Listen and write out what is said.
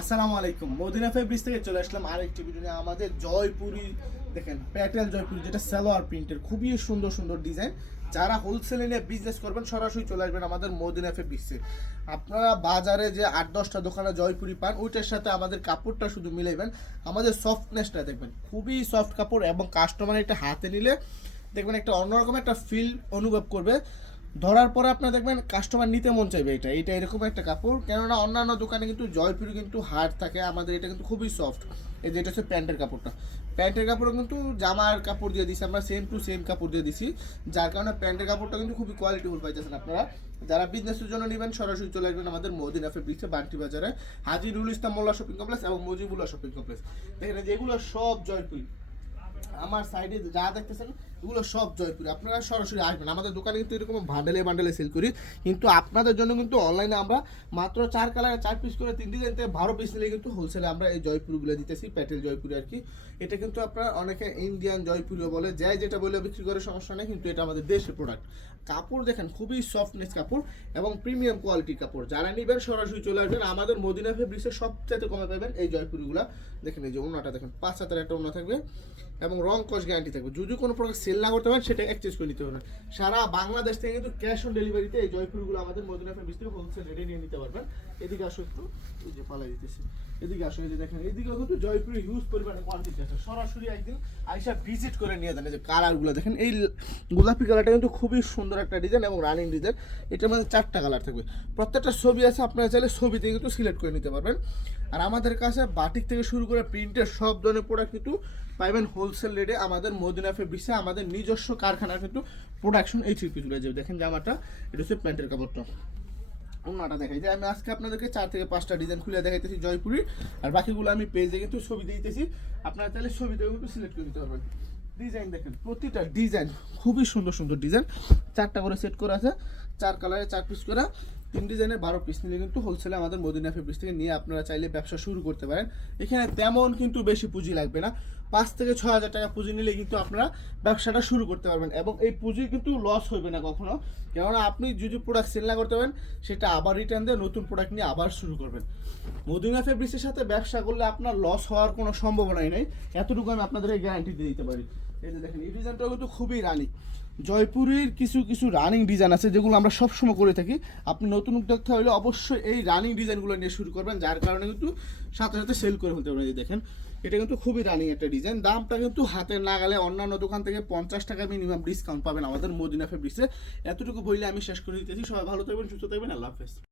আসসালামু আলাইকুম। Medina fabrics থেকে চলে আসলাম আরেকটি ভিডিও নিয়ে। আমাদের জয়পুরি দেখেন, প্যাটেল জয়পুরি, যেটা সালোয়ার প্রিন্টের, খুবই সুন্দর সুন্দর ডিজাইন। যারা হোলসেলে নিয়ে বিজনেস করবেন সরাসরি চলে আসবেন আমাদের মদিনা ফেব্রিক্সে। আপনারা বাজারে যে 8-10টা দোকানে জয়পুরি পান, ওইটার সাথে আমাদের কাপড়টা শুধু মিলাইবেন। আমাদের সফটনেসটা দেখবেন, খুবই সফট কাপড়, এবং কাস্টমার এটা হাতে নিলে দেখবেন একটা অন্যরকম একটা ফিল অনুভব করবে। ধরার পরে আপনার দেখবেন কাস্টমার নিতে মন চাইবে। এটা এরকম একটা কাপড়, কেননা অন্যান্য দোকানে কিন্তু জয়পুরি কিন্তু হার্ড থাকে, আমাদের এটা কিন্তু খুবই সফট। এই যেটা হচ্ছে প্যান্টের কাপড়টা, প্যান্টের কাপড়ও কিন্তু জামার কাপড় দিয়ে দিছি আমরা, সেম টু সেম কাপড় দিয়ে দিছি, যার কারণে প্যান্টের কাপড়টা কিন্তু খুবই কোয়ালিটিফুল পাইতেছেন আপনারা। যারা বিজনেসের জন্য নেবেন সরাসরি চলে আসবেন আমাদের মদিনা ফেব্রিক্সে, বান্টি বাজারে, হাজিরুল ইসলাম মোল্লা শপিং কমপ্লেক্স এবং মুজিবুল্লাহ শপিং কমপ্লেক্স। দেখেন যেগুলো সব জয়পুরি, আমার সাইডে যা দেখতেছেন এগুলো সব জয়পুরি। আপনারা সরাসরি আসবেন আমাদের দোকানে, কিন্তু এরকম বান্ডেলে বান্ডেলে সেল করি, কিন্তু আপনাদের জন্য কিন্তু অনলাইনে আমরা মাত্র 4 কালারে 4 পিস করে 3 ডিজাইন থেকে 12 পিস নিলে কিন্তু হোলসেলে আমরা এই জয়পুরগুলো দিতেছি, প্যাটেল জয়পুরি আর কি। এটা কিন্তু আপনারা অনেকে ইন্ডিয়ান জয়পুরিও বলে, যাই যেটা বলে বিক্রি করে সমস্যা নেই, কিন্তু এটা আমাদের দেশের প্রোডাক্ট। কাপড় দেখেন খুবই সফটনেস কাপড় এবং প্রিমিয়াম কোয়ালিটির কাপড়। যারা নেবেন সরাসরি চলে আসবেন আমাদের মদিনা ফেব্রিক্সের, সবচেয়ে কমে পাবেন এই জয়পুরিগুলো। দেখেন এই যে ওনাটা দেখেন, 5 হাতের একটা ওনা থাকবে এবং রং কস গ্যারান্টি থাকবে। যদি কোনো প্রোডাক্ট সেল না করতে পারেন সেটা এক্সচেঞ্জ করে নিতে পারবেন। সারা বাংলাদেশ থেকে কিন্তু ক্যাশ অন ডেলিভারিতে এই জয়পুরগুলো আমাদের মদিনা ফেব্রিক্স থেকে হোলসেল রেটে নিয়ে নিতে পারবেন। এদিকে আসো একটু, এই যে পালাই দিতেছি, এদিকে আসো, এই যে দেখেন এদিকেও কিন্তু জয়পুরি হিউজ পরিমাণে কোয়ান্টিটি আছে। সরাসরি একদিন আইসা ভিজিট করে নিয়ে যান। এই যে কালারগুলো দেখেন, এই গোলাপি কালারটা কিন্তু খুবই সুন্দর একটা ডিজাইন এবং রানিং ডিজাইন। এটার মধ্যে 4টা কালার থাকবে, প্রত্যেকটা ছবি আছে, আপনারা চাইলে ছবিতে কিন্তু সিলেক্ট করে নিতে পারবেন। আর আমাদের কাছে বাটিক থেকে শুরু করে প্রিন্টের সব ধরনের প্রোডাক্ট কিন্তু পাইবেন হোলসেল রেটে আমাদের মদিনা ফেব্রিক্সে। আমাদের নিজস্ব কারখানার কিন্তু প্রোডাকশন এই থ্রি পিসগুলো। যে দেখেন জামাটা, এটা হচ্ছে প্যান্টের কাপড়টা। ওনাটা দেখাই যে আমি আজকে আপনাদেরকে 4 থেকে 5টা ডিজাইন খুলে দেখাইতেছি জয়পুরি, আর বাকিগুলো আমি পেজে কিন্তু ছবি দিতেছি, আপনারা চাইলে ছবিতেও কিন্তু সিলেক্ট করে দিতে পারবেন। ডিজাইন দেখেন, প্রতিটা ডিজাইন খুবই সুন্দর সুন্দর ডিজাইন। 4টা করে সেট করা আছে, 4 কালারে 4 পিস করে, 3 ডিজাইনের 12 পিস নিলে কিন্তু হোলসেলে আমাদের মদিনা ফেব্রিক্স থেকে নিয়ে আপনারা চাইলে ব্যবসা শুরু করতে পারেন। এখানে তেমন কিন্তু বেশি পুঁজি লাগবে না, 5 থেকে 6 হাজার টাকা পুঁজি নিলে কিন্তু আপনারা ব্যবসাটা শুরু করতে পারবেন, এবং এই পুঁজি কিন্তু লস হবে না কখনো। কেননা আপনি যদি প্রোডাক্ট সেল না করতে পারেন সেটা আবার রিটার্ন দিয়ে নতুন প্রোডাক্ট নিয়ে আবার শুরু করবেন। মদিনা ফেব্রিক্সের সাথে ব্যবসা করলে আপনার লস হওয়ার কোনো সম্ভাবনাই নেই, এতটুকু আমি আপনাদেরকে গ্যারান্টি দিয়ে দিতে পারি। এই যে দেখেন, এই ডিজাইনটাও কিন্তু খুবই রানিং। জয়পুরের কিছু কিছু রানিং ডিজাইন আছে যেগুলো আমরা সবসময় করে থাকি। আপনি নতুন উদ্যোক্তা হলে অবশ্যই এই রানিং ডিজাইনগুলো নিয়ে শুরু করবেন, যার কারণে কিন্তু সাথে সাথে সেল করে ফেলতে পারবেন। এই দেখেন, এটা কিন্তু খুবই রানিং একটা ডিজাইন। দামটা কিন্তু হাতে না গেলে অন্যান্য দোকান থেকে 50 টাকা মিনিমাম ডিসকাউন্ট পাবেন আমাদের মদিনা ফেব্রিক্সে। এতটুকু বললে আমি শেষ করে দিতেছি। সবাই ভালো থাকবেন, সুস্থ থাকবেন, আল্লাহ হাফেজ।